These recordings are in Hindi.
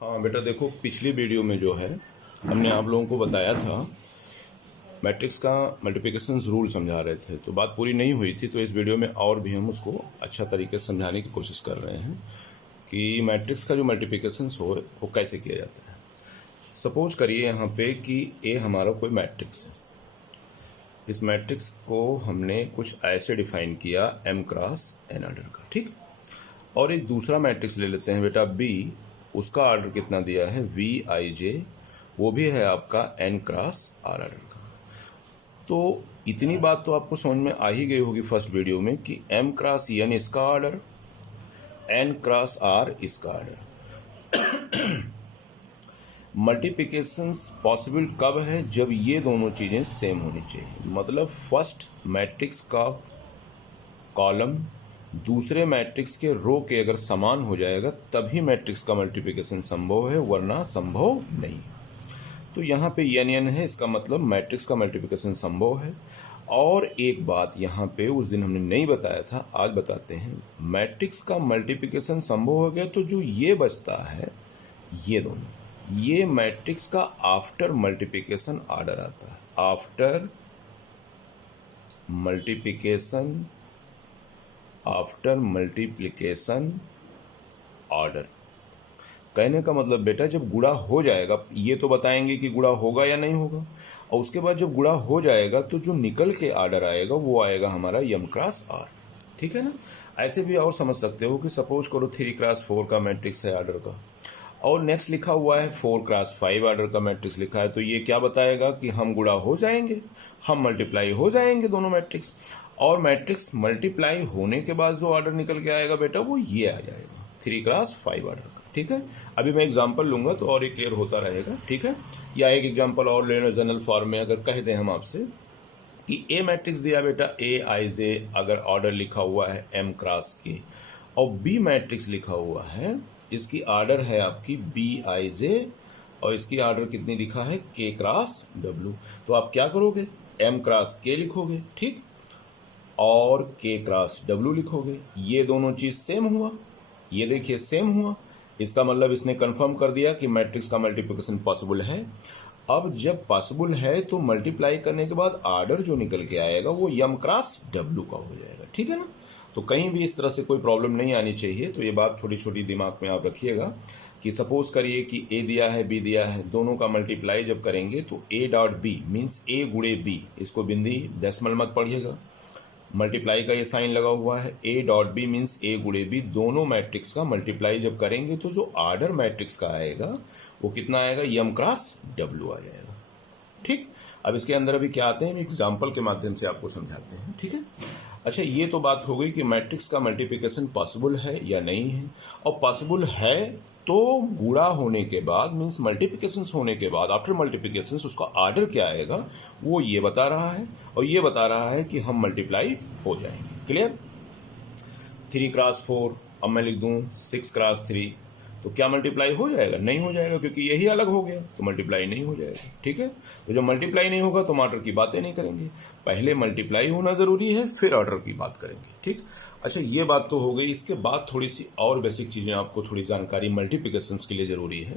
हाँ बेटा देखो, पिछली वीडियो में जो है हमने आप लोगों को बताया था, मैट्रिक्स का मल्टीप्लिकेशन रूल समझा रहे थे, तो बात पूरी नहीं हुई थी। तो इस वीडियो में और भी हम उसको अच्छा तरीके से समझाने की कोशिश कर रहे हैं कि मैट्रिक्स का जो मल्टीप्लिकेशन हो वो कैसे किया जाता है। सपोज करिए यहाँ पे कि ए हमारा कोई मैट्रिक्स है। इस मैट्रिक्स को हमने कुछ ऐसे डिफाइन किया m क्रॉस n ऑर्डर का, ठीक। और एक दूसरा मैट्रिक्स ले लेते हैं बेटा b, उसका ऑर्डर कितना दिया है Vij, वो भी है आपका n क्रॉस r ऑर्डर का। तो इतनी बात तो आपको समझ में आ ही गई होगी फर्स्ट वीडियो में कि m क्रॉस n इसका ऑर्डर, n क्रॉस r इसका ऑर्डर। मल्टीप्लिकेशंस पॉसिबल कब है? जब ये दोनों चीज़ें सेम होनी चाहिए। मतलब फर्स्ट मैट्रिक्स का कॉलम दूसरे मैट्रिक्स के रो के अगर समान हो जाएगा तभी मैट्रिक्स का मल्टीप्लिकेशन संभव है, वरना संभव नहीं। तो यहाँ पे n है, इसका मतलब मैट्रिक्स का मल्टीप्लिकेशन संभव है। और एक बात यहाँ पे उस दिन हमने नहीं बताया था, आज बताते हैं। मैट्रिक्स का मल्टीप्लिकेशन संभव हो गया तो जो ये बचता है, ये दोनों, ये मैट्रिक्स का आफ्टर मल्टीप्लिकेशन ऑर्डर आता है। आफ्टर मल्टीप्लिकेशन ऑर्डर कहने का मतलब बेटा, जब गुणा हो जाएगा, ये तो बताएंगे कि गुणा होगा या नहीं होगा, और उसके बाद जब गुणा हो जाएगा तो जो निकल के ऑर्डर आएगा वो आएगा हमारा m क्रॉस r, ठीक है ना। ऐसे भी और समझ सकते हो कि सपोज करो 3 क्रॉस 4 का मैट्रिक्स है ऑर्डर का, और नेक्स्ट लिखा हुआ है 4 क्रॉस 5 ऑर्डर का मैट्रिक्स लिखा है। तो ये क्या बताएगा कि हम गुणा हो जाएंगे, हम मल्टीप्लाई हो जाएंगे दोनों मैट्रिक्स, और मैट्रिक्स मल्टीप्लाई होने के बाद जो ऑर्डर निकल के आएगा बेटा वो ये आ जाएगा 3 क्रॉस 5 ऑर्डर का, ठीक है। अभी मैं एग्जांपल लूंगा तो और ये क्लियर होता रहेगा, ठीक है। या एक एग्जांपल और लेना जनरल फॉर्म में, अगर कह दें हम आपसे कि ए मैट्रिक्स दिया बेटा Aij, अगर ऑर्डर लिखा हुआ है m क्रॉस k, और बी मैट्रिक्स लिखा हुआ है, इसकी ऑर्डर है आपकी Bij, और इसकी ऑर्डर कितनी लिखा है k क्रॉस w। तो आप क्या करोगे, m क्रॉस k लिखोगे, ठीक, और k क्रॉस w लिखोगे। ये दोनों चीज सेम हुआ, ये देखिए सेम हुआ, इसका मतलब इसने कंफर्म कर दिया कि मैट्रिक्स का मल्टीप्लिकेशन पॉसिबल है। अब जब पॉसिबल है तो मल्टीप्लाई करने के बाद ऑर्डर जो निकल के आएगा वो m क्रॉस w का हो जाएगा, ठीक है ना। तो कहीं भी इस तरह से कोई प्रॉब्लम नहीं आनी चाहिए। तो ये बात छोटी छोटी दिमाग में आप रखिएगा कि सपोज करिए कि a दिया है b दिया है, दोनों का मल्टीप्लाई जब करेंगे तो a dot B means a गुणे b, इसको बिंदी डेसिमल मत पढ़िएगा, मल्टीप्लाई का ये साइन लगा हुआ है। a dot B means a गुणे b, दोनों मैट्रिक्स का मल्टीप्लाई जब करेंगे तो जो ऑर्डर मैट्रिक्स का आएगा वो कितना आएगा, m क्रॉस w आ जाएगा, ठीक। अब इसके अंदर अभी क्या आते हैं, एग्जाम्पल के माध्यम से आपको समझाते हैं, ठीक है। अच्छा, ये तो बात हो गई कि मैट्रिक्स का मल्टीप्लिकेशन पॉसिबल है या नहीं है। और पॉसिबल है तो गुणा होने के बाद मीन्स मल्टीप्लिकेशन होने के बाद, आफ्टर मल्टीप्लिकेशन उसका ऑर्डर क्या आएगा वो ये बता रहा है, और ये बता रहा है कि हम मल्टीप्लाई हो जाएंगे। क्लियर। 3 क्रॉस 4, अब मैं लिख दूं 6 क्रॉस 3, तो क्या मल्टीप्लाई हो जाएगा? नहीं हो जाएगा, क्योंकि यही अलग हो गया, तो मल्टीप्लाई नहीं हो जाएगा, ठीक है। तो जब मल्टीप्लाई नहीं होगा तो हम ऑर्डर की बातें नहीं करेंगे, पहले मल्टीप्लाई होना जरूरी है फिर ऑर्डर की बात करेंगे, ठीक। अच्छा, ये बात तो हो गई। इसके बाद थोड़ी सी और बेसिक चीज़ें आपको थोड़ी जानकारी मल्टीप्लिकेशंस के लिए ज़रूरी है।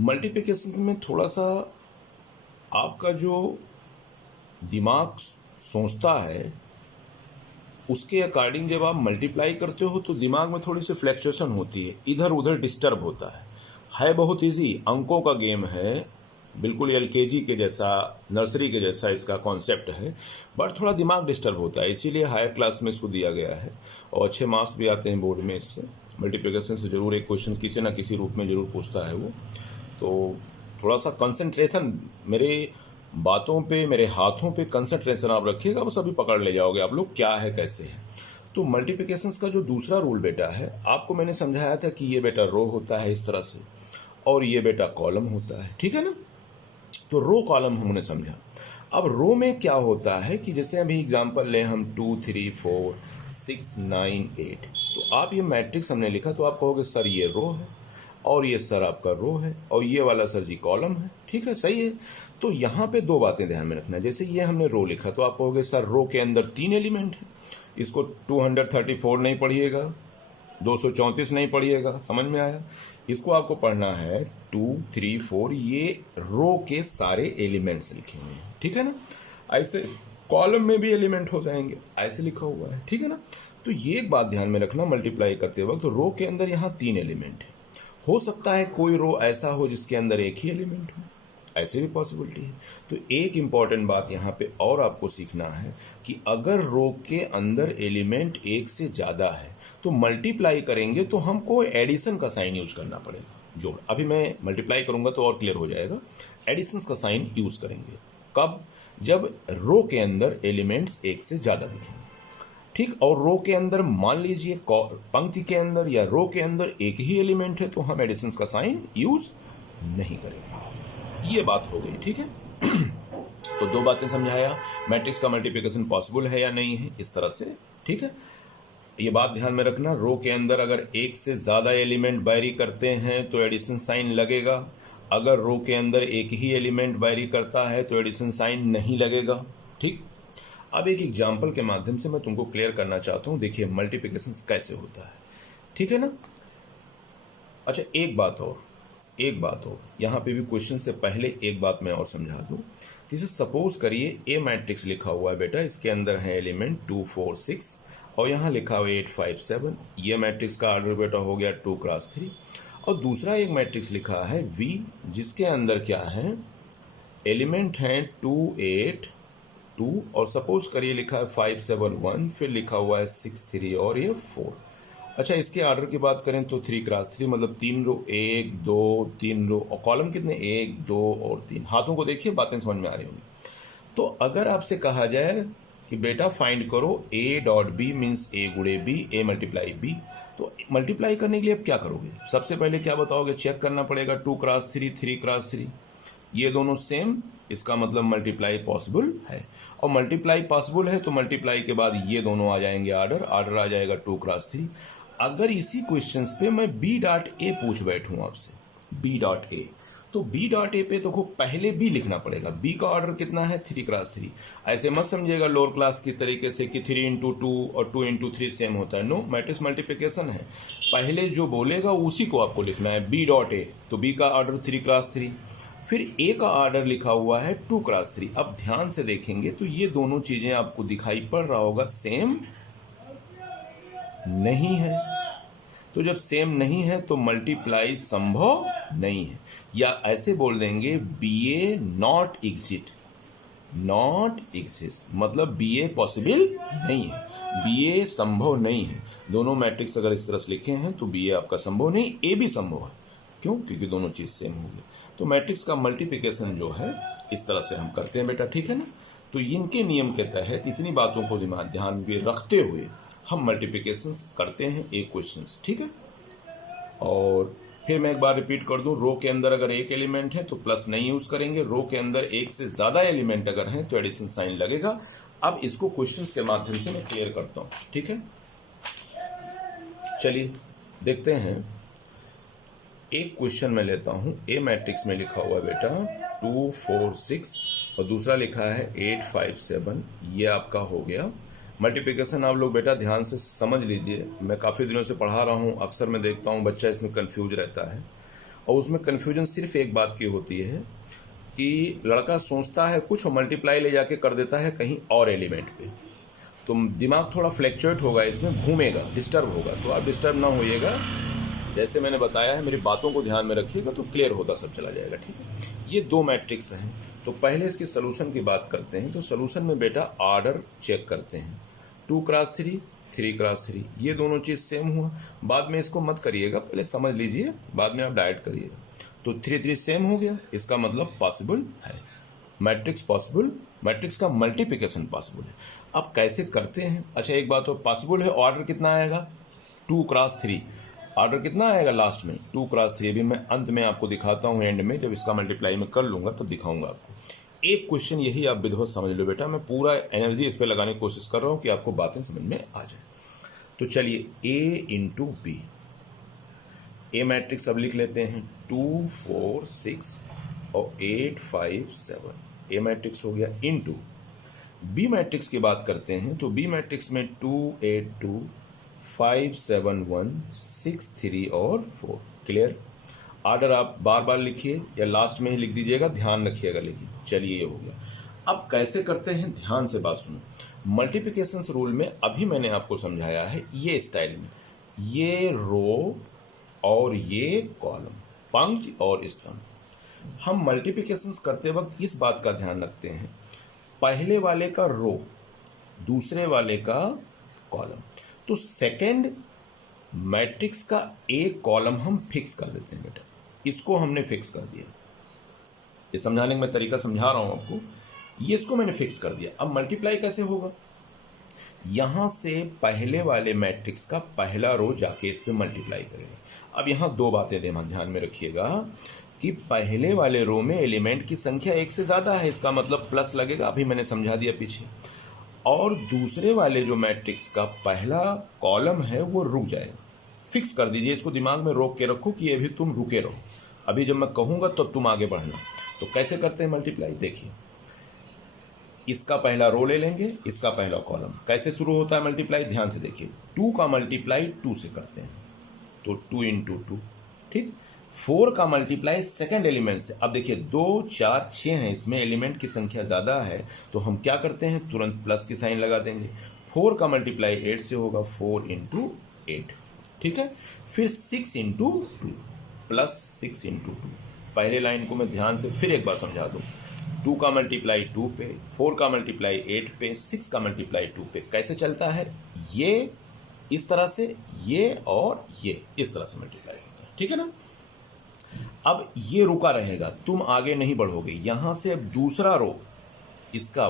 मल्टीप्लिकेशंस में थोड़ा सा आपका जो दिमाग सोचता है उसके अकॉर्डिंग जब आप मल्टीप्लाई करते हो तो दिमाग में थोड़ी सी फ्लैक्चुएशन होती है, इधर उधर डिस्टर्ब होता है बहुत इजी, अंकों का गेम है, बिल्कुल LKG के जैसा, नर्सरी के जैसा इसका कॉन्सेप्ट है, बट थोड़ा दिमाग डिस्टर्ब होता है, इसीलिए हायर क्लास में इसको दिया गया है, और अच्छे मार्क्स भी आते हैं बोर्ड में इससे। मल्टीप्लिकेशन से जरूर एक क्वेश्चन किसी ना किसी रूप में जरूर पूछता है वो। तो थोड़ा सा कंसंट्रेशन, मेरे बातों पे, मेरे हाथों पे कंसंट्रेशन आप रखिएगा, बस अभी पकड़ ले जाओगे आप लोग क्या है कैसे है। तो मल्टीप्लिकेशंस का जो दूसरा रूल बेटा है, आपको मैंने समझाया था कि ये बेटा रो होता है इस तरह से, और ये बेटा कॉलम होता है, ठीक है ना। तो रो कॉलम हमने समझा। अब रो में क्या होता है कि जैसे अभी एग्जांपल लें हम 2 3 4 6 9 8, तो आप ये मैट्रिक्स हमने लिखा तो आप कहोगे सर ये रो है, और ये सर आपका रो है, और ये वाला सर जी कॉलम है, ठीक है, सही है। तो यहाँ पे दो बातें ध्यान में रखना है। जैसे ये हमने रो लिखा तो आप कहोगे सर रो के अंदर 3 एलिमेंट है, इसको 234 नहीं पढ़िएगा, 234 नहीं पढ़िएगा, समझ में आया। इसको आपको पढ़ना है 2 3 4, ये रो के सारे एलिमेंट्स लिखे हुए हैं, ठीक है ना। ऐसे कॉलम में भी एलिमेंट हो जाएंगे, ऐसे लिखा हुआ है, ठीक है ना। तो ये एक बात ध्यान में रखना, मल्टीप्लाई करते वक्त तो रो के अंदर यहाँ 3 एलिमेंट है। हो सकता है कोई रो ऐसा हो जिसके अंदर एक ही एलिमेंट हो, ऐसे भी पॉसिबिलिटी है। तो एक इंपॉर्टेंट बात यहाँ पे और आपको सीखना है कि अगर रो के अंदर एलिमेंट एक से ज़्यादा है तो मल्टीप्लाई करेंगे तो हमको एडिशन का साइन यूज करना पड़ेगा, जोड़। अभी मैं मल्टीप्लाई करूंगा तो और क्लियर हो जाएगा। एडिशन का साइन यूज करेंगे कब? जब रो के अंदर एलिमेंट्स एक से ज़्यादा दिखेंगे, ठीक। और रो के अंदर मान लीजिए पंक्ति के अंदर या रो के अंदर एक ही एलिमेंट है तो हम एडिशन का साइन यूज नहीं करेंगे। ये बात हो गई, ठीक है। तो 2 बातें समझाया, मैट्रिक्स का मल्टीप्लिकेशन पॉसिबल है या नहीं है, इस तरह से, ठीक है। ये बात ध्यान में रखना, रो के अंदर अगर एक से ज़्यादा एलिमेंट वायरी करते हैं तो एडिशन साइन लगेगा, अगर रो के अंदर एक ही एलिमेंट वायरी करता है तो एडिशन साइन नहीं लगेगा, ठीक। अब एक एग्जाम्पल के माध्यम से मैं तुमको क्लियर करना चाहता हूँ। देखिए मल्टीप्लिकेशन कैसे होता है, ठीक है ना। अच्छा एक बात और यहाँ पे भी क्वेश्चन से पहले एक बात मैं और समझा दूँ। जैसे सपोज करिए ए मैट्रिक्स लिखा हुआ है बेटा, इसके अंदर है एलिमेंट 2 4 6 और यहाँ लिखा हुआ 8 5 7। ये मैट्रिक्स का ऑर्डर बेटा हो गया 2 क्रॉस 3। और दूसरा एक मैट्रिक्स लिखा है V, जिसके अंदर क्या है, एलिमेंट हैं 2 8 2 और सपोज करिए लिखा है 5 7 1, फिर लिखा हुआ है 6 3 और ये 4। अच्छा इसके ऑर्डर की बात करें तो 3 क्रॉस 3 मतलब 3 रो, 1 2 3 रो, और कॉलम कितने, 1 2 और 3। हाथों को देखिए, बातें समझ में आ रही होंगी। तो अगर आपसे कहा जाए कि बेटा फाइंड करो A dot B means A गुणे B, A मल्टीप्लाई B, तो मल्टीप्लाई करने के लिए आप क्या करोगे? सबसे पहले क्या बताओगे? चेक करना पड़ेगा 2 क्रॉस 3 3 क्रॉस 3, ये दोनों सेम, इसका मतलब मल्टीप्लाई पॉसिबल है। और मल्टीप्लाई पॉसिबल है तो मल्टीप्लाई के बाद ये दोनों आ जाएंगे ऑर्डर आ जाएगा 2 क्रॉस 3। अगर इसी क्वेश्चंस पे मैं B डॉट A पूछ बैठूं आपसे, B डॉट A, तो B डॉट A पे तो पहले B लिखना पड़ेगा। B का ऑर्डर कितना है, 3 क्रॉस 3। ऐसे मत समझिएगा लोअर क्लास की तरीके से कि 3 इंटू 2 और 2 इंटू 3 सेम होता है। नो, मैट्रिक्स मल्टीप्लिकेशन है, पहले जो बोलेगा उसी को आपको लिखना है। B डॉट A, तो B का ऑर्डर 3 क्रॉस 3, फिर A का ऑर्डर लिखा हुआ है 2 क्रॉस 3। अब ध्यान से देखेंगे तो ये दोनों चीजें आपको दिखाई पड़ रहा होगा सेम नहीं है। तो जब सेम नहीं है तो मल्टीप्लाई संभव नहीं है, या ऐसे बोल देंगे BA नॉट एग्जिस्ट, मतलब BA पॉसिबल नहीं है, BA संभव नहीं है। दोनों मैट्रिक्स अगर इस तरह से लिखे हैं तो BA आपका संभव नहीं, A भी संभव है। क्यों? क्योंकि दोनों चीज सेम हो गई। तो मैट्रिक्स का मल्टीप्लिकेशन जो है इस तरह से हम करते हैं बेटा, ठीक है ना। तो इनके नियम के तहत इतनी बातों को ध्यान में रखते हुए हम मल्टीप्लिकेशन करते हैं एक क्वेश्चन, ठीक है। और फिर मैं एक बार रिपीट कर दूं, रो के अंदर अगर एक एलिमेंट है तो प्लस नहीं यूज करेंगे, रो के अंदर एक से ज्यादा एलिमेंट अगर है तो एडिशन साइन लगेगा। अब इसको क्वेश्चंस के माध्यम से मैं क्लियर करता हूं, ठीक है। चलिए देखते हैं, एक क्वेश्चन मैं लेता हूं। ए मैट्रिक्स में लिखा हुआ है बेटा 2 4 6 और दूसरा लिखा है 8 5 7। ये आपका हो गया मल्टीप्लिकेशन। आप लोग बेटा ध्यान से समझ लीजिए, मैं काफ़ी दिनों से पढ़ा रहा हूँ, अक्सर मैं देखता हूँ बच्चा इसमें कंफ्यूज रहता है। और उसमें कंफ्यूजन सिर्फ एक बात की होती है कि लड़का सोचता है कुछ और मल्टीप्लाई ले जाके कर देता है कहीं और एलिमेंट पे। तो दिमाग थोड़ा फ्लैक्चुएट होगा, इसमें घूमेगा, डिस्टर्ब होगा। तो आप डिस्टर्ब ना होइएगा, जैसे मैंने बताया है मेरी बातों को ध्यान में रखिएगा तो क्लियर होता सब चला जाएगा, ठीक है। ये 2 मैट्रिक्स हैं, तो पहले इसके सोल्यूशन की बात करते हैं। तो सोल्यूशन में बेटा ऑर्डर चेक करते हैं, 2 क्रॉस 3 3 क्रॉस 3, ये दोनों चीज सेम हुआ। बाद में इसको मत करिएगा, पहले समझ लीजिए, बाद में आप डायरेक्ट करिएगा। तो 3 3 सेम हो गया, इसका मतलब पॉसिबल है, मैट्रिक्स पॉसिबल, मैट्रिक्स का मल्टीप्लिकेशन पॉसिबल है। अब कैसे करते हैं? अच्छा एक बात और, पॉसिबल है, ऑर्डर कितना आएगा, 2 क्रॉस 3। ऑर्डर कितना आएगा लास्ट में, 2 क्रॉस 3। अभी मैं अंत में आपको दिखाता हूँ, एंड में जब इसका मल्टीप्लाई में कर लूंगा तब दिखाऊंगा आपको। एक क्वेश्चन यही आप विधिवत समझ लो बेटा, मैं पूरा एनर्जी इस पे लगाने की कोशिश कर रहा हूँ कि आपको बातें समझ में आ जाए। तो चलिए A into B, A matrix अब लिख लेते हैं 2 4 6 और 8 5 7, ए मैट्रिक्स हो गया। इंटू बी मैट्रिक्स की बात करते हैं तो बी मैट्रिक्स में 2 8 2 5 7 1 6 3 और 4, क्लियर। ऑर्डर आप बार बार लिखिए या लास्ट में ही लिख दीजिएगा, ध्यान रखिएगा। लेकिन चलिए ये हो गया। अब कैसे करते हैं, ध्यान से बात सुनो। मल्टीप्लिकेशन रूल में अभी मैंने आपको समझाया है ये स्टाइल में, ये रो और ये कॉलम, पंक्ति और स्तंभ। हम मल्टीप्लिकेशन करते वक्त इस बात का ध्यान रखते हैं, पहले वाले का रो, दूसरे वाले का कॉलम। तो सेकंड मैट्रिक्स का एक कॉलम हम फिक्स कर देते हैं बेटा, इसको हमने फिक्स कर दिया। ये समझाने का मैं तरीका समझा रहा हूं आपको, ये इसको मैंने फिक्स कर दिया। अब मल्टीप्लाई कैसे होगा, यहां से पहले वाले मैट्रिक्स का पहला रो जाके इस पे मल्टीप्लाई करेगा। अब यहां दो बातें ध्यान में रखिएगा कि पहले वाले रो में एलिमेंट की संख्या एक से ज्यादा है, इसका मतलब प्लस लगेगा, अभी मैंने समझा दिया पीछे। और दूसरे वाले जो मैट्रिक्स का पहला कॉलम है वो रुक जाएगा। फिक्स कर दीजिए, इसको दिमाग में रोक के रखो कि अभी तुम रुके रहो, अभी जब मैं कहूंगा तो तुम आगे बढ़ना। तो कैसे करते हैं मल्टीप्लाई, देखिए इसका पहला रो ले लेंगे, इसका पहला कॉलम। कैसे शुरू होता है मल्टीप्लाई, ध्यान से देखिए। 2 का मल्टीप्लाई 2 से करते हैं, तो 2 इंटू 2, ठीक। 4 का मल्टीप्लाई सेकंड एलिमेंट से। अब देखिए 2 4 6 है, इसमें एलिमेंट की संख्या ज़्यादा है, तो हम क्या करते हैं, तुरंत प्लस की साइन लगा देंगे। 4 का मल्टीप्लाई 8 से होगा, 4 इंटू 8, ठीक है। फिर 6 इंटू 2 प्लस 6 इंटू 2। पहले लाइन को मैं ध्यान से फिर एक बार समझा दूँ। 2 का मल्टीप्लाई 2 पे, 4 का मल्टीप्लाई 8 पे, 6 का मल्टीप्लाई 2 पे। कैसे चलता है, ये इस तरह से, ये और ये इस तरह से मल्टीप्लाई होता है, ठीक है ना। अब ये रुका रहेगा, तुम आगे नहीं बढ़ोगे। यहां से अब दूसरा रो, इसका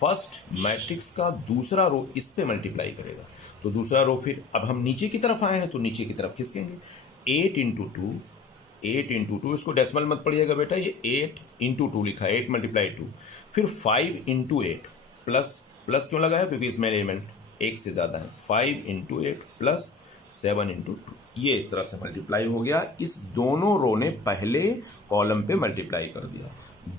फर्स्ट मैट्रिक्स का दूसरा रो इस पे मल्टीप्लाई करेगा, तो दूसरा रो फिर अब हम नीचे की तरफ आए हैं तो नीचे की तरफ खिसकेंगे। 8 इंटू 2, 8 इंटू 2, इसको डेसिमल मत पढ़िएगा बेटा, ये 8 इंटू 2 लिखा है, 8 मल्टीप्लाई 2। फिर 5 इंटू 8 प्लस, प्लस क्यों लगाया, क्योंकि इसमें एलिमेंट एक से ज़्यादा है। 5 इंटू 8 प्लस 7 इंटू 2, ये इस तरह से मल्टीप्लाई हो गया। इस दोनों रो ने पहले कॉलम पे मल्टीप्लाई कर दिया,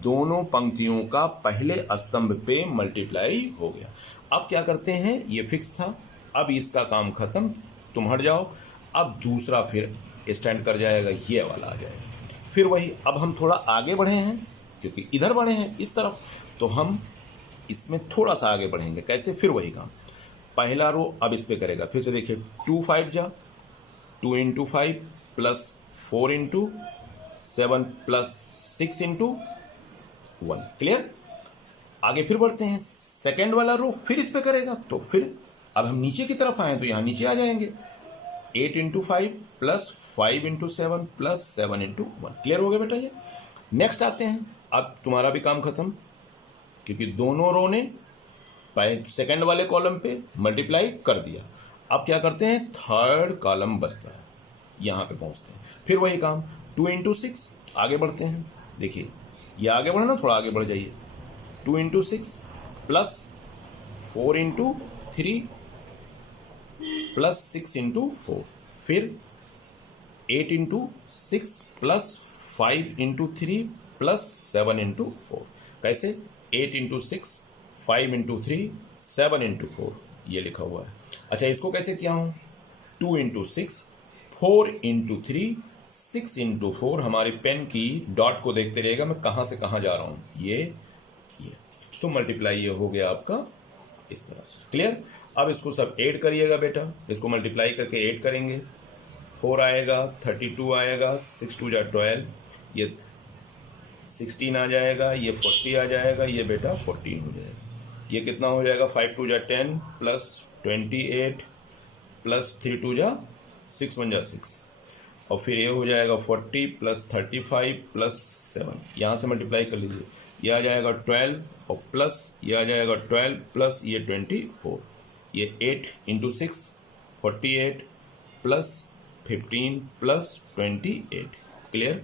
दोनों पंक्तियों का पहले स्तंभ पे मल्टीप्लाई हो गया। अब क्या करते हैं, ये फिक्स था, अब इसका काम खत्म, तुम हट जाओ। अब दूसरा फिर स्टैंड कर जाएगा, ये वाला आ जाएगा। फिर वही, अब हम थोड़ा आगे बढ़े हैं, क्योंकि इधर बढ़े हैं इस तरफ, तो हम इसमें थोड़ा सा आगे बढ़ेंगे। कैसे, फिर वही काम, पहला रो अब इस पे करेगा। फिर से देखिए 2 5 जा, 2 into 5 plus 4 into 7 plus 6 into 1। Clear, आगे फिर बढ़ते हैं। सेकेंड वाला रो फिर इस पे करेगा, तो फिर अब हम नीचे की तरफ आए तो यहां नीचे आ जाएंगे। 8 into 5 plus 5 into 7 plus 7 into 1। Clear हो गया बेटा ये। नेक्स्ट आते हैं, अब तुम्हारा भी काम खत्म, क्योंकि दोनों रो ने सेकंड वाले कॉलम पे मल्टीप्लाई कर दिया। अब क्या करते हैं, थर्ड कॉलम बचता है, यहां पे पहुंचते हैं। फिर वही काम, 2 इंटू 6, आगे बढ़ते हैं। देखिए ये आगे बढ़ना, थोड़ा आगे बढ़ जाइए। 2 into 6 plus 4 into 3 plus 6 into 4। फिर 8 into 6 plus 5 into 3 plus 7 into 4। कैसे, 8 इंटू 6, 5 इंटू 3, 7 इंटू 4, ये लिखा हुआ है। अच्छा, इसको कैसे किया हूं, 2 इंटू 6, 4 इंटू 3, 6 इंटू 4। हमारी पेन की डॉट को देखते रहेगा मैं कहां से कहां जा रहा हूं, ये तो मल्टीप्लाई ये हो गया आपका इस तरह से। क्लियर, अब इसको सब ऐड करिएगा बेटा, इसको मल्टीप्लाई करके ऐड करेंगे। 4 आएगा, 32 आएगा, 6 2 जा 12, ये 16 आ जाएगा, ये 40 आ जाएगा, ये बेटा 14 हो जाएगा। ये कितना हो जाएगा, 5 2 जा 10 प्लस 28 प्लस 3 2 जा 6 1 जा 6, और फिर ये हो जाएगा 40 प्लस 35 प्लस 7। यहाँ से मल्टीप्लाई कर लीजिए, ये आ जाएगा 12 और प्लस ये आ जाएगा 12 प्लस ये 24। ये 8 इंटू 6 48 प्लस 15 प्लस 28। क्लियर,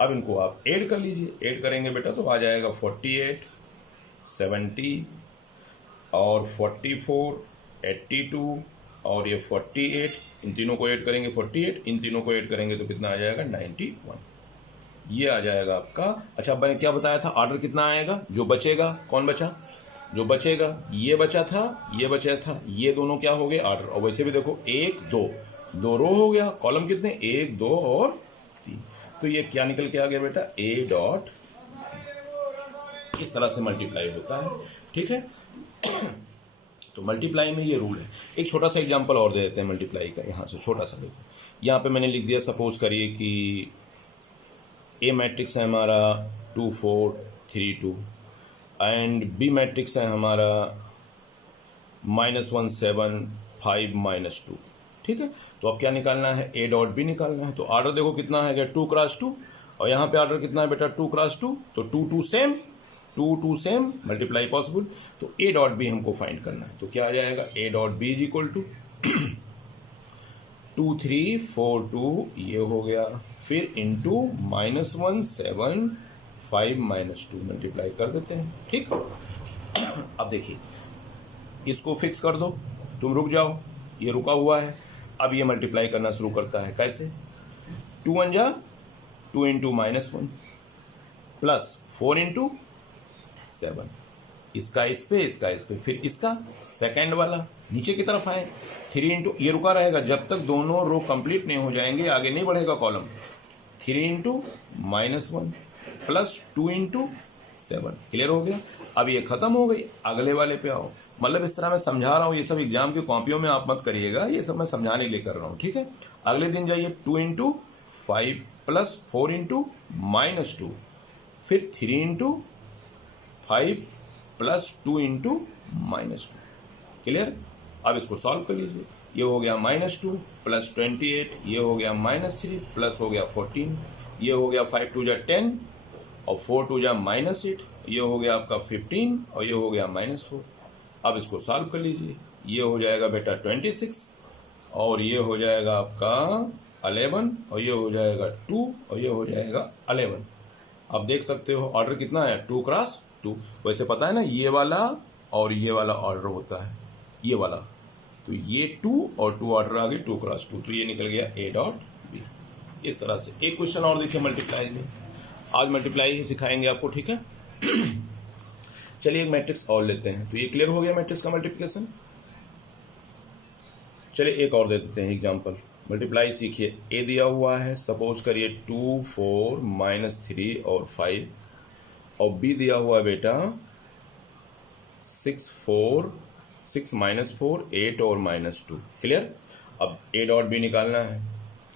अब इनको आप ऐड कर लीजिए। ऐड करेंगे बेटा तो आ जाएगा 48 70 और 44 82 और ये 48, इन तीनों को ऐड करेंगे 48, इन तीनों को ऐड करेंगे तो कितना आ जाएगा 91, ये आ जाएगा आपका। अच्छा, मैंने क्या बताया था, ऑर्डर कितना आएगा, जो बचेगा, कौन बचा, जो बचेगा ये बचा था, ये बचा था, ये दोनों क्या हो गए ऑर्डर। और वैसे भी देखो 1 2 2 रो हो गया, कॉलम कितने 1 2 और 3। तो ये क्या निकल के आ गया बेटा, ए डॉट, इस तरह से मल्टीप्लाई होता है, ठीक है। तो मल्टीप्लाई में ये रूल है। एक छोटा सा एग्जांपल और दे देते हैं मल्टीप्लाई का, यहाँ से छोटा सा देखो, यहाँ पे मैंने लिख दिया, सपोज करिए कि ए मैट्रिक्स है हमारा 2 4 3 2 एंड बी मैट्रिक्स है हमारा -1 7 5 -2, ठीक है। तो अब क्या निकालना है, ए डॉट बी निकालना है। तो ऑर्डर देखो कितना है, 2 क्रॉस 2, और यहाँ पे ऑर्डर कितना है बेटा, 2 क्रॉस 2, तो 2 2 सेम, 2 2 सेम, मल्टीप्लाई पॉसिबल। तो ए डॉट बी हमको फाइंड करना है, तो क्या आ जाएगा, A dot B is equal to 2 3 4 2, ये हो गया, फिर इंटू -1 7 5 -2, मल्टीप्लाई कर देते हैं, ठीक। अब देखिए, इसको फिक्स कर दो, तुम रुक जाओ, ये रुका हुआ है। अब ये मल्टीप्लाई करना शुरू करता है, कैसे, 2 1 जा 2 इंटू -1 प्लस 4 इंटू 7, इसका इस पे, इसका इस पे, फिर इसका सेकंड वाला नीचे की तरफ आए, 3 इंटू, ये रुका रहेगा जब तक दोनों रो कंप्लीट नहीं हो जाएंगे, आगे नहीं बढ़ेगा column. 3 into -1 plus 2 into 7, clear हो गया। अब ये खत्म हो गई, अगले वाले पे आओ। मतलब इस तरह मैं समझा रहा हूँ, ये सब एग्जाम की कॉपियों में आप मत करिएगा, ये सब मैं समझाने के लिए कर रहा हूँ, ठीक है। अगले दिन जाइए, 2 इंटू 5 प्लस 4 इंटू -2, फिर 3 इंटू 5 प्लस 2 इंटू -2, क्लियर। अब इसको सॉल्व कर लीजिए, ये हो गया -2 प्लस 28, ये हो गया -3 प्लस हो गया 14, ये हो गया 5 2 जा 10 और 4 2 जा -8, ये हो गया आपका 15 और ये हो गया -4। अब इसको सॉल्व कर लीजिए, ये हो जाएगा बेटा 26 और ये हो जाएगा आपका 11 और ये हो जाएगा 2 और ये हो जाएगा 11। अब देख सकते हो ऑर्डर कितना है, 2 क्रॉस 2। वैसे पता है ना, ये वाला और ये वाला ऑर्डर होता है, ये वाला, तो ये 2 और 2 ऑर्डर आ गई 2 क्रॉस 2, तो ये निकल गया ए डॉट बी। इस तरह से एक क्वेश्चन और देखिए मल्टीप्लाई में, आज मल्टीप्लाई सिखाएंगे आपको, ठीक है। चलिए एक मैट्रिक्स और लेते हैं, तो ये क्लियर हो गया मैट्रिक्स का मल्टीप्लिकेशन। चलिए एक और दे देते हैं एग्जांपल, मल्टीप्लाई सीखिए। ए दिया हुआ है, सपोज करिए 2 4 -3 और 5, और बी दिया हुआ है बेटा 6 4 6 -4 8 और -2, क्लियर। अब ए डॉट बी निकालना है,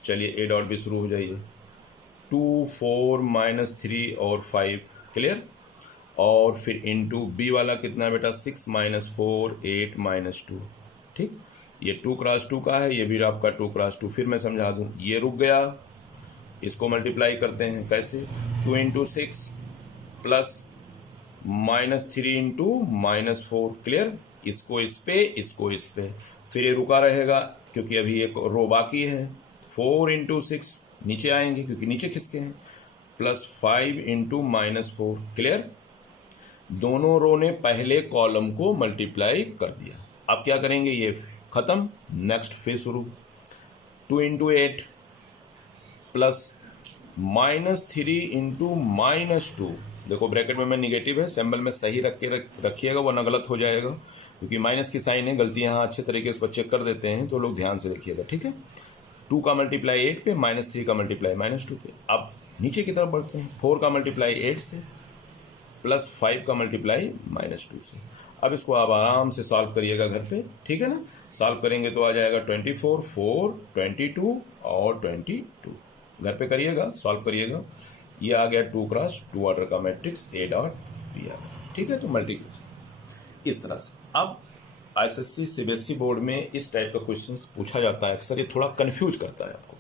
चलिए ए डॉट बी शुरू हो जाइए, 2 4 -3 और 5, क्लियर, और फिर इंटू बी वाला कितना है बेटा, 6 -4 8 -2, ठीक। ये 2 क्रॉस 2 का है, ये भी आपका 2 क्रॉस 2। फिर मैं समझा दूं, ये रुक गया, इसको मल्टीप्लाई करते हैं, कैसे, 2 इंटू 6 प्लस -3 इंटू -4, क्लियर। इसको इस पे, इसको इस पे, फिर ये रुका रहेगा क्योंकि अभी एक रो बाकी है। 4 इंटू 6 नीचे आएंगे क्योंकि नीचे खिसके हैं, प्लस 5 इंटू -4, क्लियर। दोनों रो ने पहले कॉलम को मल्टीप्लाई कर दिया। अब क्या करेंगे, ये खत्म, नेक्स्ट फिर शुरू, 2 इंटू 8 प्लस -3 इंटू -2, देखो ब्रैकेट में मैं निगेटिव है, सिंबल में सही रखिएगा वरना गलत हो जाएगा, क्योंकि माइनस की साइन है, गलती यहाँ अच्छे तरीके से चेक कर देते हैं, तो लोग ध्यान से देखिएगा, ठीक है। 2 का मल्टीप्लाई 8 पे, -3 का मल्टीप्लाई -2 पे। अब नीचे की तरफ बढ़ते हैं, 4 का मल्टीप्लाई 8 से प्लस 5 का मल्टीप्लाई -2 से। अब इसको आप आराम से सॉल्व करिएगा घर पे, ठीक है ना। सॉल्व करेंगे तो आ जाएगा 24 4 22 और 22, घर पे करिएगा, सॉल्व करिएगा। ये आ गया 2 क्रॉस 2 ऑर्डर का मैट्रिक्स ए डॉट बी आ गया, ठीक है। तो मल्टीप्लिकेशन इस तरह से। अब एसएससी सीबीएसई बोर्ड में इस टाइप का क्वेश्चंस पूछा जाता है अक्सर, ये थोड़ा कंफ्यूज करता है आपको।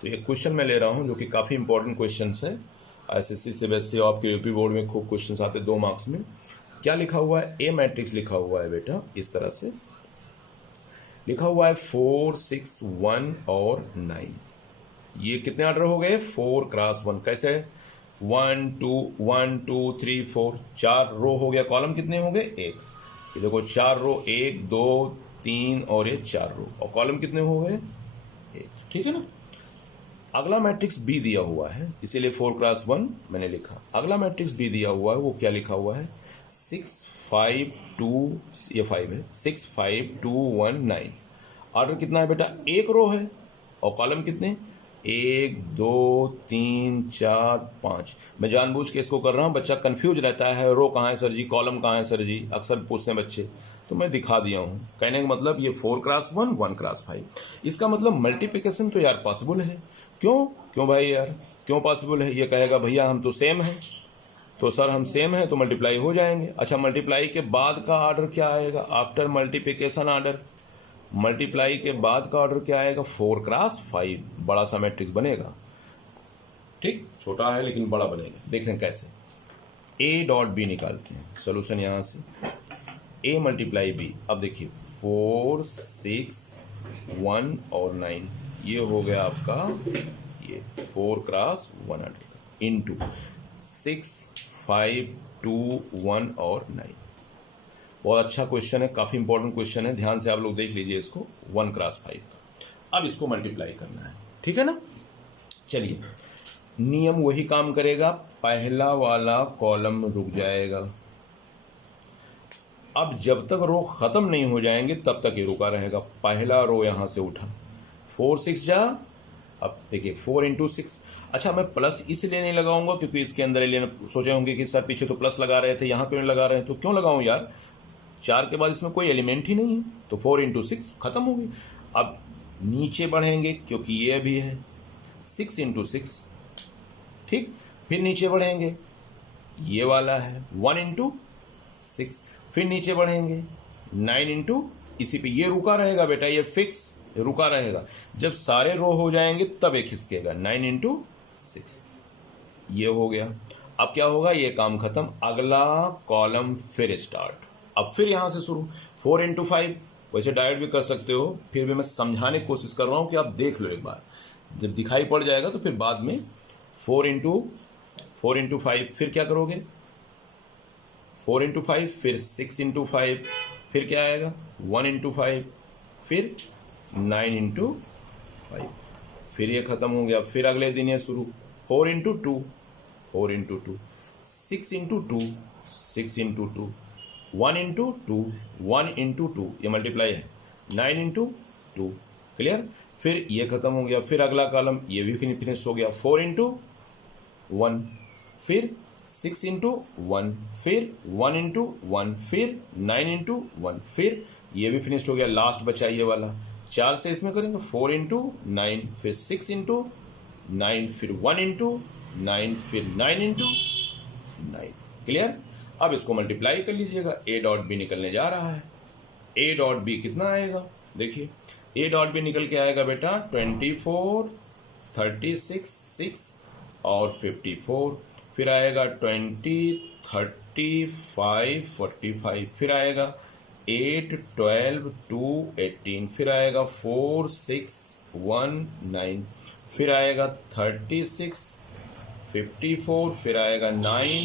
तो ये क्वेश्चन मैं ले रहा हूँ जो कि काफ़ी इंपॉर्टेंट क्वेश्चन है, एसएससी सीबीएसई और आपके यूपी बोर्ड में खूब क्वेश्चन आते हैं 2 मार्क्स में। क्या लिखा हुआ है, ए मैट्रिक्स लिखा हुआ है बेटा, इस तरह से लिखा हुआ है 4 6 1 और 9। ये कितने ऑर्डर हो गए, 4 क्रॉस 1, कैसे, 1 2 1 2 3 4, 4 रो हो गया, कॉलम कितने हो गए, 1। ये देखो 4 रो, 1 2 3 और ये 4 रो, और कॉलम कितने हो गए, 1, ठीक है ना। अगला मैट्रिक्स बी दिया हुआ है, इसीलिए 4 क्रॉस 1 मैंने लिखा। अगला मैट्रिक्स बी दिया हुआ है, वो क्या लिखा हुआ है, 6 5 2, ये 5 है, 6 5 2 1 9। ऑर्डर कितना है बेटा, 1 रो है और कॉलम कितने, 1 2 3 4 5। मैं जानबूझ के इसको कर रहा हूँ, बच्चा कंफ्यूज रहता है, रो कहाँ है सर जी, कॉलम कहाँ है सर जी, अक्सर पूछते हैं बच्चे, तो मैं दिखा दिया हूँ। कहने का मतलब ये 4 क्रॉस 1 1 क्रॉस 5, इसका मतलब मल्टीप्लिकेशन तो यार पॉसिबल है। क्यों क्यों भाई यार, क्यों पॉसिबल है? ये कहेगा भैया हम तो सेम हैं, तो सर हम सेम हैं तो मल्टीप्लाई हो जाएंगे। अच्छा, मल्टीप्लाई के बाद का ऑर्डर क्या आएगा? आफ्टर मल्टीप्लिकेशन ऑर्डर, मल्टीप्लाई के बाद का ऑर्डर क्या आएगा? 4 क्रॉस 5, बड़ा सा मैट्रिक्स बनेगा। ठीक, छोटा है लेकिन बड़ा बनेगा। देखें कैसे, ए डॉट बी निकालते हैं सोल्यूशन यहाँ से, ए मल्टीप्लाई बी। अब देखिए 4 6 1 और 9, ये हो गया आपका ये 4 क्रॉस 1 इंटू 6 5 2 1 और 9। बहुत अच्छा क्वेश्चन है, काफ़ी इंपॉर्टेंट क्वेश्चन है, ध्यान से आप लोग देख लीजिए इसको। 1 क्रॉस 5 का अब इसको मल्टीप्लाई करना है, ठीक है ना। चलिए, नियम वही काम करेगा, पहला वाला कॉलम रुक जाएगा। अब जब तक रो खत्म नहीं हो जाएंगे तब तक ये रुका रहेगा। पहला रो यहां से उठा, 4 6 जा, अब देखिए 4 इंटू 6। अच्छा, मैं प्लस इसलिए नहीं लगाऊंगा क्योंकि इसके अंदर एलियन सोचे होंगे कि सर पीछे तो प्लस लगा रहे थे, यहाँ क्यों नहीं लगा रहे हैं? तो क्यों लगाऊं यार, 4 के बाद इसमें कोई एलिमेंट ही नहीं है, तो 4 इंटू 6 खत्म हो गई। अब नीचे बढ़ेंगे क्योंकि ये भी है 6 इंटू 6, ठीक। फिर नीचे बढ़ेंगे, ये वाला है 1 इंटू 6। फिर नीचे बढ़ेंगे 9 इंटू, इसी पे ये रुका रहेगा बेटा, ये फिक्स रुका रहेगा। जब सारे रो हो जाएंगे तब एक खिसकेगा, 9 इंटू 6, ये हो गया। अब क्या होगा, ये काम खत्म, अगला कॉलम फिर स्टार्ट। अब फिर यहां से शुरू, 4 इंटू 5, वैसे डायरेक्ट भी कर सकते हो, फिर भी मैं समझाने की कोशिश कर रहा हूं कि आप देख लो एक बार, जब दिखाई पड़ जाएगा तो फिर बाद में 4 इंटू 5, फिर क्या करोगे 4 इंटू 5, फिर 6 इंटू 5, फिर क्या आएगा 1 इंटू 5, फिर 9 इंटू 5, फिर ये खत्म हो गया। फिर अगले दिन ये शुरू, 4 into 2, 4 into 2, 6 into 2, 6 into 2, 1 into 2, 1 into 2, ये मल्टीप्लाई है, 9 इंटू 2, क्लियर। फिर ये खत्म हो गया, फिर अगला कॉलम ये भी फिनिश हो गया, 4 इंटू 1, फिर 6 इंटू 1, फिर 1 इंटू 1, फिर 9 इंटू 1, फिर ये भी फिनिश हो गया। लास्ट बचा ये वाला, 4 से इसमें करेंगे, 4 इंटू 9, फिर 6 इंटू 9, फिर 1 इंटू 9, फिर 9 इंटू 9, क्लियर। अब इसको मल्टीप्लाई कर लीजिएगा, ए डॉट बी निकलने जा रहा है। ए डॉट बी कितना आएगा, देखिए ए डॉट बी निकल के आएगा बेटा 24 36 6 और 54, फिर आएगा 20 35 45, फिर आएगा 8 12 2 18, फिर आएगा 4 6 1 9, फिर आएगा 36 54, फिर आएगा 9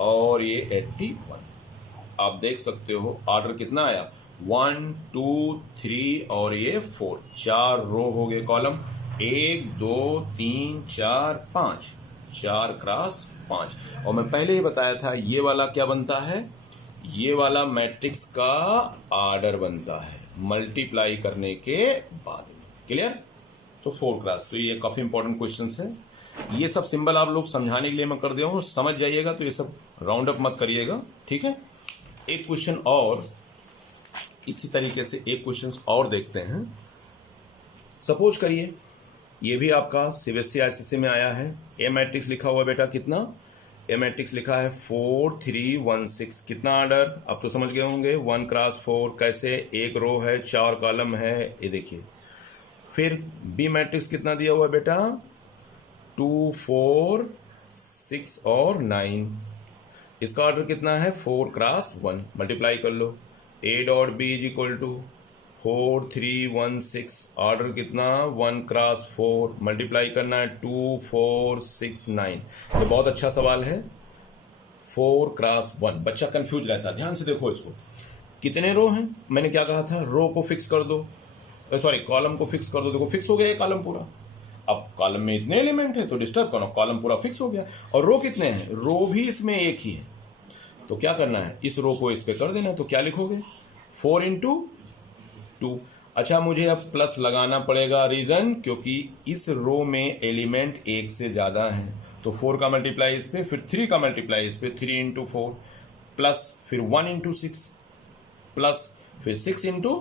और ये 81। आप देख सकते हो ऑर्डर कितना आया, 1 2 3 और ये 4, 4 रो हो गए कॉलम, 1 2 3 4 5, 4 क्रॉस 5। और मैं पहले ही बताया था ये वाला क्या बनता है, ये वाला मैट्रिक्स का ऑर्डर बनता है मल्टीप्लाई करने के बाद में, क्लियर। तो 4 क्रॉस, तो ये काफी इंपॉर्टेंट क्वेश्चंस है। ये सब सिंबल आप लोग समझाने के लिए मैं कर दिया हूँ, समझ जाइएगा, तो ये सब राउंड अप मत करिएगा, ठीक है। एक क्वेश्चन और इसी तरीके से एक क्वेश्चन और देखते हैं। सपोज करिए ये भी आपका सीबीएसई आईसीएसई में आया है, ए मैट्रिक्स लिखा हुआ बेटा, कितना ए मैट्रिक्स लिखा है 4 3 1 6, कितना ऑर्डर आप तो समझ गए होंगे, 1 क्रॉस 4, कैसे, एक रो है 4 कॉलम है, ये देखिए। फिर बी मैट्रिक्स कितना दिया हुआ बेटा 2 4 6 और 9, इसका ऑर्डर कितना है 4 क्रॉस 1, मल्टीप्लाई कर लो, A dot B is equal to 4 3 1 6, order कितना 1 क्रॉस 4, मल्टीप्लाई करना है 2 4 6 9। ये बहुत अच्छा सवाल है, 4 क्रॉस 1, बच्चा कंफ्यूज रहता है, ध्यान से देखो इसको। कितने रो हैं, मैंने क्या कहा था, रो को फिक्स कर दो, सॉरी कॉलम को फिक्स कर दो, देखो फिक्स हो गया ये कॉलम पूरा। अब कॉलम में इतने एलिमेंट है तो डिस्टर्ब करो, कॉलम पूरा फिक्स हो गया। और रो कितने हैं, रो भी इसमें एक ही है, तो क्या करना है, इस रो को इस पे कर देना है, तो क्या लिखोगे 4 इंटू 2। अच्छा, मुझे अब प्लस लगाना पड़ेगा, रीज़न क्योंकि इस रो में एलिमेंट एक से ज़्यादा हैं, तो 4 का मल्टीप्लाई इस पे, फिर 3 का मल्टीप्लाई इस पे, 3 इंटू 4 प्लस फिर 1 इंटू 6 प्लस फिर 6 इंटू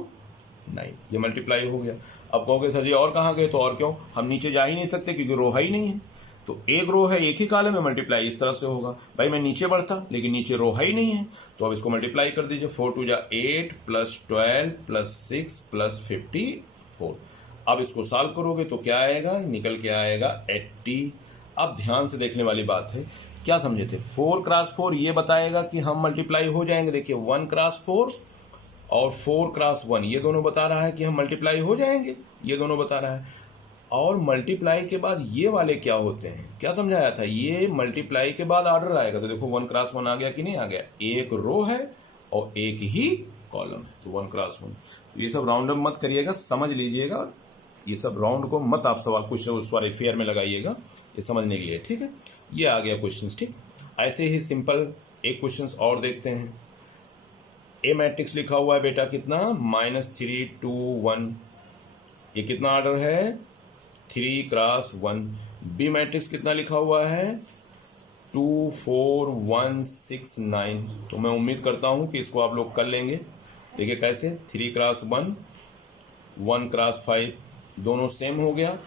9, ये मल्टीप्लाई हो गया। अब कहोगे सर जी और कहाँ गए, तो और क्यों, हम नीचे जा ही नहीं सकते क्योंकि रो है ही नहीं है। तो एक रो है, एक ही कॉलम में, मल्टीप्लाई इस तरह से होगा। भाई मैं नीचे बढ़ता लेकिन नीचे रो है ही नहीं है, तो अब इसको मल्टीप्लाई कर दीजिए। 4 टू जा 8 प्लस 12 प्लस 6 प्लस 54। अब इसको सॉल्व करोगे तो क्या आएगा, निकल के आएगा 80। अब ध्यान से देखने वाली बात है, क्या समझे थे, 4 क्रॉस 4 ये बताएगा कि हम मल्टीप्लाई हो जाएंगे। देखिए 1 क्रॉस 4 और 4 क्रॉस 1 ये दोनों बता रहा है कि हम मल्टीप्लाई हो जाएंगे, ये दोनों बता रहा है। और मल्टीप्लाई के बाद ये वाले क्या होते हैं, क्या समझाया था, ये मल्टीप्लाई के बाद ऑर्डर आएगा। तो देखो 1 क्रॉस 1 आ गया कि नहीं आ गया, एक रो है और एक ही कॉलम है, तो 1 क्रॉस 1। तो ये सब राउंड अप मत करिएगा, समझ लीजिएगा, ये सब राउंड को मत आप सवाल कुछ उस वाले फेयर में लगाइएगा, ये समझने के लिए, ठीक है। ये आ गया क्वेश्चन, ठीक। ऐसे ही सिंपल एक क्वेश्चन और देखते हैं। ए मैट्रिक्स लिखा हुआ है बेटा कितना, -3 2 1, ये कितना ऑर्डर है, 3 क्रॉस 1। बी मैट्रिक्स कितना लिखा हुआ है, 2 4 1 6 9। तो मैं उम्मीद करता हूं कि इसको आप लोग कर लेंगे। देखिए कैसे, 3 क्रॉस 1 1 क्रॉस 5 दोनों सेम हो गया।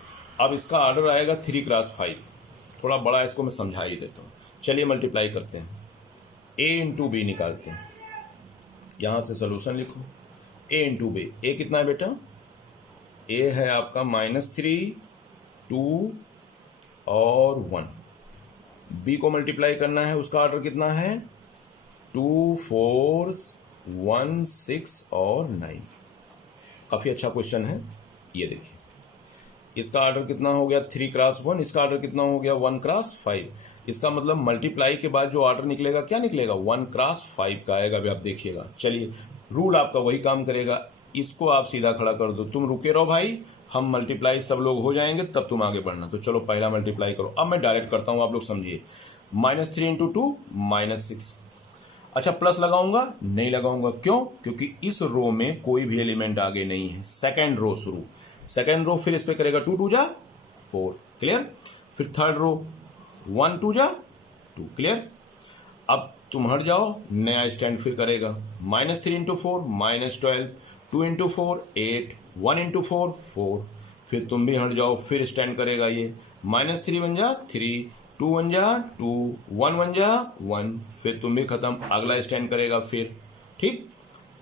अब इसका ऑर्डर आएगा 3 क्रॉस 5, थोड़ा बड़ा, इसको मैं समझा ही देता हूँ। चलिए मल्टीप्लाई करते हैं, ए इंटू बी निकालते हैं। यहाँ से सोल्यूशन लिखो, ए इंटू बी। ए कितना है बेटा, ए है आपका -3 2 और 1। बी को मल्टीप्लाई करना है, उसका ऑर्डर कितना है, 2 4 1 6 और 9। काफ़ी अच्छा क्वेश्चन है। ये देखिए इसका ऑर्डर कितना हो गया, 3 क्रॉस 1, इसका ऑर्डर कितना हो गया, 1 क्रॉस 5। इसका मतलब मल्टीप्लाई के बाद जो ऑर्डर निकलेगा क्या निकलेगा, 1 क्रॉस 5 का आएगा। अभी आप देखिएगा, चलिए रूल आपका वही काम करेगा। इसको आप सीधा खड़ा कर दो, तुम रुके रहो भाई, हम मल्टीप्लाई सब लोग हो जाएंगे तब तुम आगे बढ़ना। तो चलो पहला मल्टीप्लाई करो। अब मैं डायरेक्ट करता हूं, आप लोग समझिए। -3 इंटू 2 -6। अच्छा प्लस लगाऊंगा, नहीं लगाऊंगा, क्यों, क्योंकि इस रो में कोई भी एलिमेंट आगे नहीं है। सेकेंड रो शुरू, सेकेंड रो फिर इस पे करेगा 2 2 जा 4, क्लियर। फिर थर्ड रो 1 2 जा 2, क्लियर। अब तुम हट जाओ, नया स्टैंड फिर करेगा, -3 इंटू 4 -12, 2 इंटू 4 8, 1 इंटू 4 4। फिर तुम भी हट जाओ, फिर स्टैंड करेगा ये, -3 1 जा 3, 2 1 जा 2, 1 1 जा 1। फिर तुम भी खत्म, अगला स्टैंड करेगा फिर, ठीक।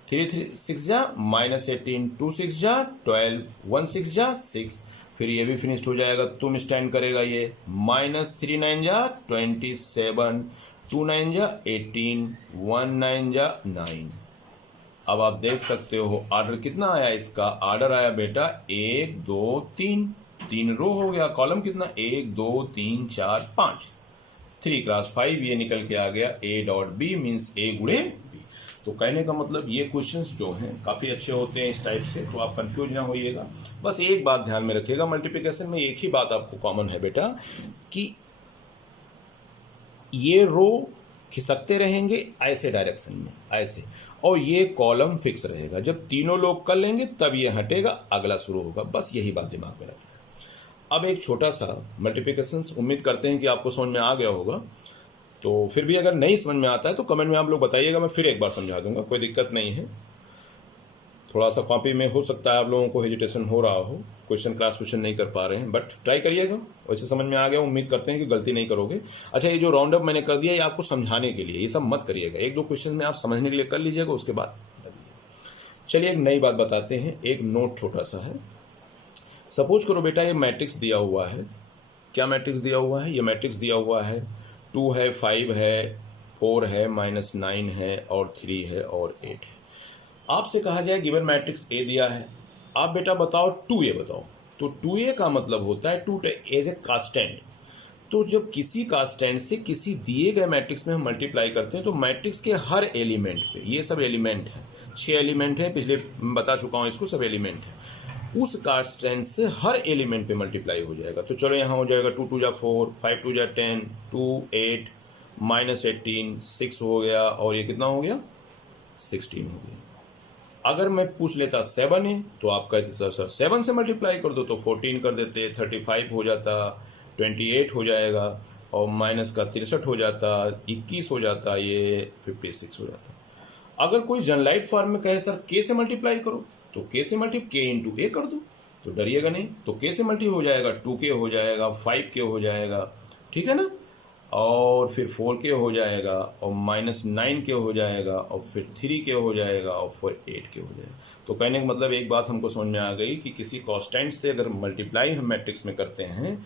3 3 6 जा -18, 2 6 जा 12, 1 6 जा 6। फिर ये भी फिनिश्ड हो जाएगा। तुम स्टैंड करेगा ये, -3 9 जा 27, 2 9 जा 18, 1 9 जा 9। अब आप देख सकते हो ऑर्डर कितना आया, इसका ऑर्डर आया बेटा 1 2 3, 3 रो हो गया। कॉलम कितना, 1 2 3 4 5, 3 क्रॉस 5 ये निकल के आ गया A dot B, means A गुणे B। तो कहने का मतलब ये क्वेश्चंस जो हैं काफ़ी अच्छे होते हैं इस टाइप से, तो आप कंफ्यूज ना होइएगा। बस एक बात ध्यान में रखिएगा, मल्टीप्लिकेशन में एक ही बात आपको कॉमन है बेटा, कि ये रो खिसकते रहेंगे ऐसे डायरेक्शन में, ऐसे, और ये कॉलम फिक्स रहेगा। जब तीनों लोग कर लेंगे तब ये हटेगा, अगला शुरू होगा। बस यही बात दिमाग में रखना। अब एक छोटा सा मल्टीप्लिकेशन, उम्मीद करते हैं कि आपको समझ में आ गया होगा। तो फिर भी अगर नहीं समझ में आता है तो कमेंट में आप लोग बताइएगा, मैं फिर एक बार समझा दूंगा, कोई दिक्कत नहीं है। थोड़ा सा कॉपी में हो सकता है आप लोगों को हेजिटेशन हो रहा हो, क्वेश्चन क्लास क्वेश्चन नहीं कर पा रहे हैं, बट ट्राई करिएगा। वैसे समझ में आ गया, उम्मीद करते हैं कि गलती नहीं करोगे। अच्छा, ये जो राउंड अप मैंने कर दिया ये आपको समझाने के लिए, ये सब मत करिएगा। एक दो क्वेश्चन में आप समझने के लिए कर लीजिएगा, उसके बाद चलिए एक नई बात बताते हैं। एक नोट छोटा सा है। सपोज करो बेटा ये मैट्रिक्स दिया हुआ है, क्या मैट्रिक्स दिया हुआ है, ये मैट्रिक्स दिया हुआ है 2 है 5 है 4 है -9 है और 3 है और 8 है। आपसे कहा जाए गिवन मैट्रिक्स ए दिया है, आप बेटा बताओ 2a बताओ। तो 2a का मतलब होता है 2 एज ए कांस्टेंट। तो जब किसी कांस्टेंट से किसी दिए गए मैट्रिक्स में हम मल्टीप्लाई करते हैं तो मैट्रिक्स के हर एलिमेंट पे, ये सब एलिमेंट है, 6 एलिमेंट है, पिछले बता चुका हूँ इसको, सब एलिमेंट है, उस कांस्टेंट से हर एलिमेंट पे मल्टीप्लाई हो जाएगा। तो चलो यहाँ हो जाएगा 2 2 जा 4, 5 2 जा 10, 2 8 -18 6 हो गया, और ये कितना हो गया 16 हो गया। अगर मैं पूछ लेता 7 है तो आप कहते सर 7 से मल्टीप्लाई कर दो, तो 14 कर देते, 35 हो जाता, 28 हो जाएगा, और माइनस का 63 हो जाता, 21 हो जाता, ये 56 हो जाता। अगर कोई जनरलाइट फॉर्म में कहे सर के से मल्टीप्लाई करो, तो के से मल्टीप्लाई के इंटू ए कर दो, तो डरिएगा नहीं, तो के से मल्टी हो जाएगा, 2k हो जाएगा, 5k हो जाएगा, ठीक है ना, और फिर 4k हो जाएगा, और -9k हो जाएगा, और फिर 3k हो जाएगा, और फिर 8k हो जाएगा। तो कहने का मतलब एक बात हमको समझ में आ गई कि किसी कांस्टेंट से अगर मल्टीप्लाई हम मैट्रिक्स में करते हैं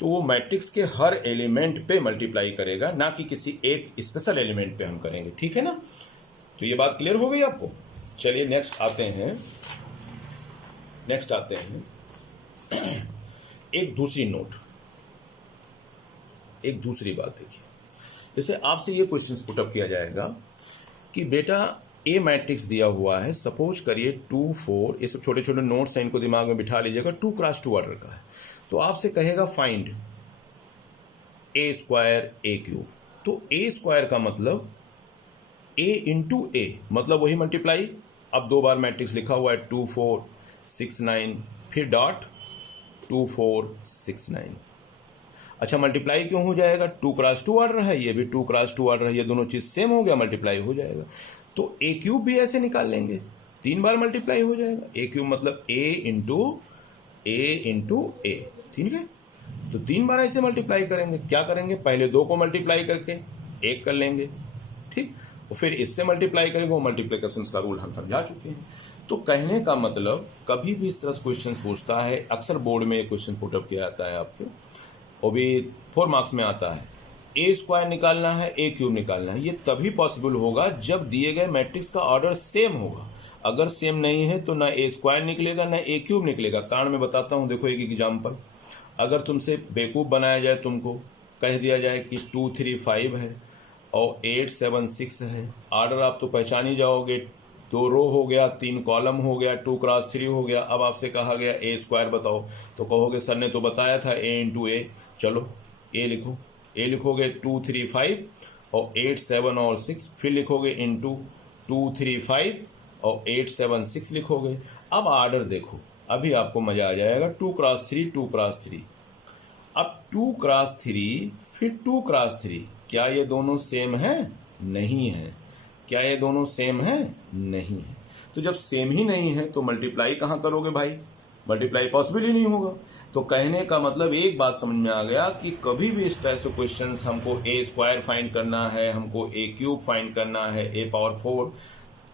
तो वो मैट्रिक्स के हर एलिमेंट पे मल्टीप्लाई करेगा, ना कि किसी एक स्पेशल एलिमेंट पे हम करेंगे, ठीक है ना। तो ये बात क्लियर हो गई आपको। चलिए नेक्स्ट आते हैं एक दूसरी नोट, एक दूसरी बात देखिए। जैसे आपसे ये क्वेश्चन पुटअप किया जाएगा कि बेटा ए मैट्रिक्स दिया हुआ है, सपोज करिए 2 4, ये सब छोटे छोटे नोट्स हैं, इनको दिमाग में बिठा लीजिएगा, 2x2 ऑर्डर का है। तो आपसे कहेगा फाइंड ए स्क्वायर ए क्यूब। तो ए स्क्वायर का मतलब ए इंटू ए, मतलब वही मल्टीप्लाई। अब 2 बार मैट्रिक्स लिखा हुआ है 2 4 6 9, फिर डॉट 2 4 6 9। अच्छा मल्टीप्लाई क्यों हो जाएगा, 2x2 ऑर्डर है, ये भी 2x2 ऑर्डर है, ये दोनों चीज सेम हो गया, मल्टीप्लाई हो जाएगा। तो ए क्यूब भी ऐसे निकाल लेंगे, 3 बार मल्टीप्लाई हो जाएगा। ए क्यूब मतलब ए इंटू ए, ठीक है। तो 3 बार ऐसे मल्टीप्लाई करेंगे। क्या करेंगे, पहले 2 को मल्टीप्लाई करके 1 कर लेंगे, ठीक, और फिर इससे मल्टीप्लाई करेंगे, वो मल्टीप्लिकेशन का रूल हम समझा चुके हैं। तो कहने का मतलब कभी भी इस तरह से क्वेश्चन पूछता है, अक्सर बोर्ड में क्वेश्चन पुटअप किया जाता है आपके, वो भी 4 मार्क्स में आता है, ए स्क्वायर निकालना है, ए क्यूब निकालना है। ये तभी पॉसिबल होगा जब दिए गए मैट्रिक्स का ऑर्डर सेम होगा। अगर सेम नहीं है तो ना ए स्क्वायर निकलेगा ना ए क्यूब निकलेगा। कारण मैं बताता हूँ, देखो एक एग्जाम्पल। अगर तुमसे बेवकूफ़ बनाया जाए, तुमको कह दिया जाए कि 2 3 5 है और 8 7 6 है, ऑर्डर आप तो पहचान ही जाओगे, 2 रो हो गया, 3 कॉलम हो गया, 2x3 हो गया। अब आपसे कहा गया ए स्क्वायर बताओ, तो कहोगे सर ने तो बताया था ए इंटू ए। चलो ए लिखो, ए लिखोगे 2 3 5 और 8 7 और 6, फिर लिखोगे इंटू 2 3 5 और 8 7 6 लिखोगे। अब ऑर्डर देखो, अभी आपको मजा आ जाएगा, 2x3 2x3। अब 2x3 फिर 2x3, क्या ये दोनों सेम है? नहीं है। क्या ये दोनों सेम है? नहीं है। तो जब सेम ही नहीं है तो मल्टीप्लाई कहाँ करोगे भाई, मल्टीप्लाई पॉसिबल ही नहीं होगा। तो कहने का मतलब एक बात समझ में आ गया कि कभी भी इस तरह से क्वेश्चंस, हमको ए स्क्वायर फाइंड करना है, हमको ए क्यूब फाइंड करना है, ए पावर 4,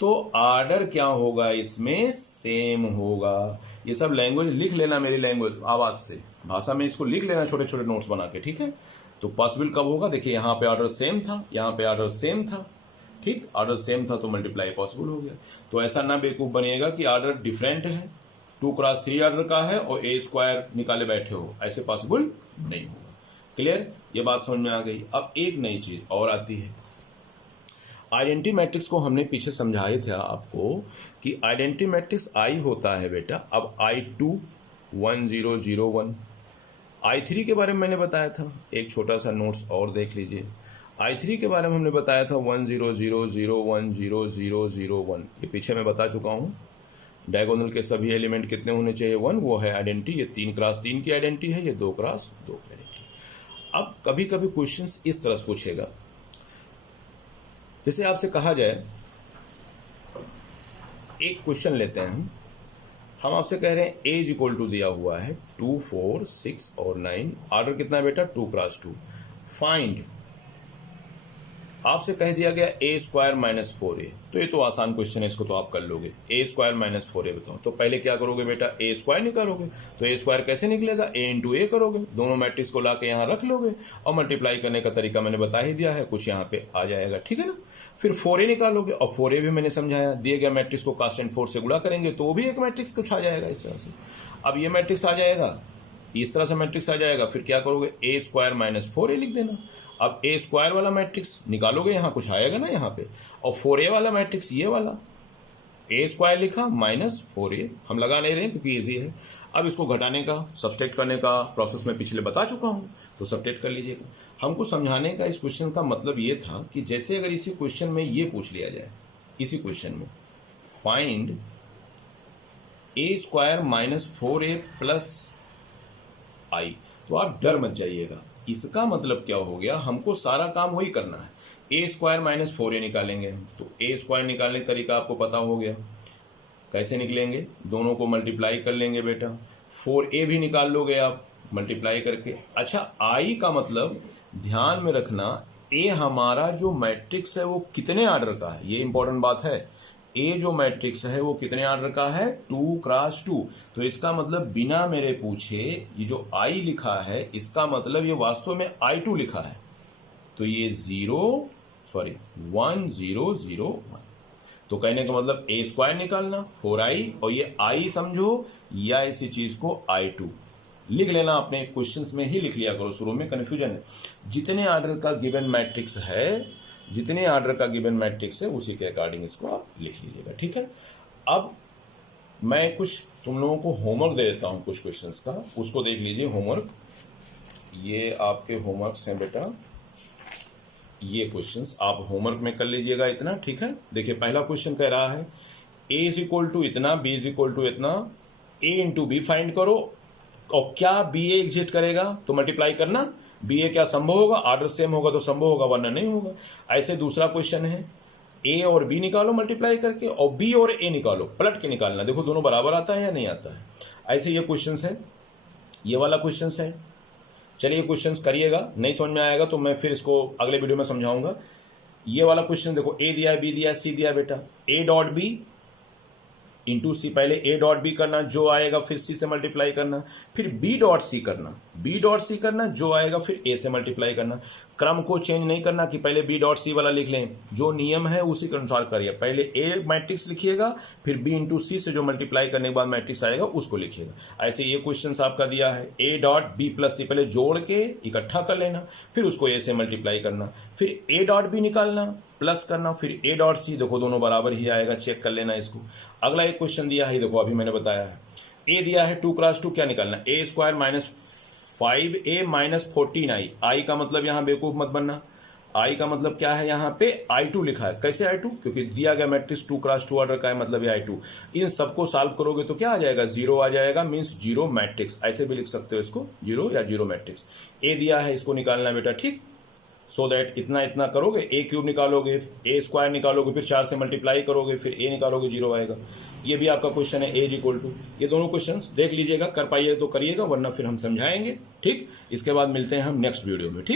तो ऑर्डर क्या होगा, इसमें सेम होगा। ये सब लैंग्वेज लिख लेना, मेरी लैंग्वेज आवाज से, भाषा में इसको लिख लेना छोटे छोटे नोट्स बना के, ठीक है। तो पॉसिबल कब होगा, देखिए यहाँ पे ऑर्डर सेम था, यहाँ पे ऑर्डर सेम था, ठीक, ऑर्डर सेम था तो मल्टीप्लाई पॉसिबल हो गया। तो ऐसा ना बेवकूफ बनिएगा कि ऑर्डर डिफरेंट है, 2x3 ऑर्डर का है और ए स्क्वायर निकाले बैठे हो, ऐसे पॉसिबल नहीं होगा। क्लियर, ये बात समझ में आ गई। अब एक नई चीज और आती है, आइडेंटिटी मैट्रिक्स को हमने पीछे समझाए थे आपको कि आइडेंटिटी मैट्रिक्स आई होता है बेटा। अब I2 1 0 0 1, I3 के बारे में मैंने बताया था, एक छोटा सा नोट्स और देख लीजिए। I3 के बारे में हमने बताया था 1 0 0 0 1 0 0 0 1, ये पीछे मैं बता चुका हूँ। डायगोनल के सभी एलिमेंट कितने होने चाहिए, 1, वो है आइडेंटिटी। ये 3x3 की आइडेंटिटी है, ये 2x2 की आइडेंटिटी। अब कभी कभी क्वेश्चंस इस तरह से पूछेगा, जैसे आपसे कहा जाए, एक क्वेश्चन लेते हैं हम आपसे कह रहे हैं ए इज इक्वल टू दिया हुआ है 2 4 6 और 9, ऑर्डर कितना है बेटा 2x2, फाइंड। आपसे कह दिया गया ए स्क्वायर माइनस 4a, तो ये तो आसान क्वेश्चन है, इसको तो आप कर लोगे। ए स्क्वायर माइनस 4a बताओ, तो पहले क्या करोगे बेटा, ए स्क्वायर निकालोगे। तो ए स्क्वायर कैसे निकलेगा, ए इंटू ए करोगे, दोनों मैट्रिक्स को लाके यहाँ रख लोगे, और मल्टीप्लाई करने का तरीका मैंने बता ही दिया है, कुछ यहाँ पे आ जाएगा, ठीक है ना। फिर 4a निकालोगे, और 4a भी मैंने समझाया, दिए गए मैट्रिक्स को कांस्टेंट 4 से गुणा करेंगे तो वो भी एक मैट्रिक्स कुछ आ जाएगा इस तरह से। अब ये मैट्रिक्स आ जाएगा, इस तरह से मैट्रिक्स आ जाएगा, फिर क्या करोगे, ए स्क्वायर माइनस 4a लिख देना। अब ए स्क्वायर वाला मैट्रिक्स निकालोगे, यहाँ कुछ आएगा ना यहाँ पे, और 4a वाला मैट्रिक्स ये वाला, ए स्क्वायर लिखा माइनस 4a, हम लगा नहीं रहे हैं क्योंकि इजी है। अब इसको घटाने का, सब्सट्रैक्ट करने का प्रोसेस मैं पिछले बता चुका हूँ, तो सब्ट्रैक्ट कर लीजिएगा। हमको समझाने का इस क्वेश्चन का मतलब ये था कि जैसे अगर इसी क्वेश्चन में ये पूछ लिया जाए, इसी क्वेश्चन में फाइंड ए स्क्वायर माइनस 4a प्लस आई। तो आप डर मत जाइएगा, इसका मतलब क्या हो गया, हमको सारा काम वही करना है। ए स्क्वायर माइनस 4a निकालेंगे हम, तो ए स्क्वायर निकालने का तरीका आपको पता हो गया। कैसे निकलेंगे, दोनों को मल्टीप्लाई कर लेंगे बेटा, 4a भी निकाल लोगे आप मल्टीप्लाई करके। अच्छा, आई का मतलब ध्यान में रखना, ए हमारा जो मैट्रिक्स है वो कितने ऑर्डर का है, ये इंपॉर्टेंट बात है। ए जो मैट्रिक्स है वो कितने ऑर्डर का है, 2x2। तो इसका मतलब बिना मेरे पूछे ये जो आई लिखा है, इसका मतलब ये वास्तव में I2 लिखा है। तो ये 1 0 0 1। तो कहने का मतलब ए स्क्वायर निकालना 4i, और ये आई समझो या इसी चीज को I2 लिख लेना। अपने क्वेश्चंस में ही लिख लिया करो, शुरू में कन्फ्यूजन है। जितने ऑर्डर का गिवन मैट्रिक्स है, जितने ऑर्डर का गिवन मैट्रिक्स है उसी के अकॉर्डिंग इसको आप लिख लीजिएगा, ठीक है। अब मैं कुछ तुम लोगों को होमवर्क दे देता हूं कुछ क्वेश्चंस का, उसको देख लीजिए। होमवर्क, ये आपके होमवर्क्स हैं बेटा, ये क्वेश्चंस आप होमवर्क में कर लीजिएगा इतना, ठीक है। देखिए पहला क्वेश्चन कह रहा है a इज इक्वल टू इतना, b इज इक्वल टू इतना, a इंटू बी फाइंड करो, और क्या बी ए एग्जिस्ट करेगा तो मल्टीप्लाई करना। बी ए क्या संभव होगा, ऑर्डर सेम होगा तो संभव होगा, वरना नहीं होगा। ऐसे दूसरा क्वेश्चन है, ए और बी निकालो मल्टीप्लाई करके, और बी और ए निकालो, पलट के निकालना, देखो दोनों बराबर आता है या नहीं आता है। ऐसे ये क्वेश्चंस है, ये वाला क्वेश्चंस है। चलिए क्वेश्चंस करिएगा, नहीं समझ में आएगा तो मैं फिर इसको अगले वीडियो में समझाऊंगा। ये वाला क्वेश्चन देखो, ए दिया है, बी दिया है, सी दिया है बेटा, ए डॉट बी इंटू सी, पहले ए डॉट बी करना, जो आएगा फिर सी से मल्टीप्लाई करना, फिर बी डॉट सी करना, बी डॉट सी करना, जो आएगा फिर ए से मल्टीप्लाई करना। क्रम को चेंज नहीं करना कि पहले बी डॉट सी वाला लिख लें, जो नियम है उसी के अनुसार करिए। पहले ए मैट्रिक्स लिखिएगा, फिर बी इंटू सी से जो मल्टीप्लाई करने के बाद मैट्रिक्स आएगा उसको लिखिएगा। ऐसे ये क्वेश्चन आपका दिया है, ए डॉट बी प्लस सी पहले जोड़ के इकट्ठा कर लेना, फिर उसको ए से मल्टीप्लाई करना, फिर ए डॉट बी निकालना, प्लस करना, फिर ए डॉट सी, देखो दोनों बराबर ही आएगा, चेक कर लेना इसको। अगला एक क्वेश्चन दिया है, देखो अभी मैंने बताया है, ए दिया है 2x2, क्या निकालना, A square minus 5a minus 14i। I का मतलब यहाँ बेवकूफ मत बनना, आई का मतलब क्या है, यहाँ पे I2 लिखा है। कैसे I2, क्योंकि दिया गया मैट्रिक्स 2x2 ऑर्डर का है, मतलब ये I2। इन सबको सॉल्व करोगे तो क्या आ जाएगा, 0 आ जाएगा, मीन्स जीरो मैट्रिक्स, ऐसे भी लिख सकते हो इसको, जीरो या जीरो मैट्रिक्स। ए दिया है, इसको निकालना बेटा, ठीक। सो दैट इतना इतना करोगे, ए क्यूब निकालोगे, ए स्क्वायर निकालोगे, फिर 4 से मल्टीप्लाई करोगे, फिर ए निकालोगे, 0 आएगा। ये भी आपका क्वेश्चन है, ए इज इक्वल टू। ये दोनों क्वेश्चंस देख लीजिएगा, कर पाइए तो करिएगा, वरना फिर हम समझाएंगे, ठीक। इसके बाद मिलते हैं हम नेक्स्ट वीडियो में, ठीक।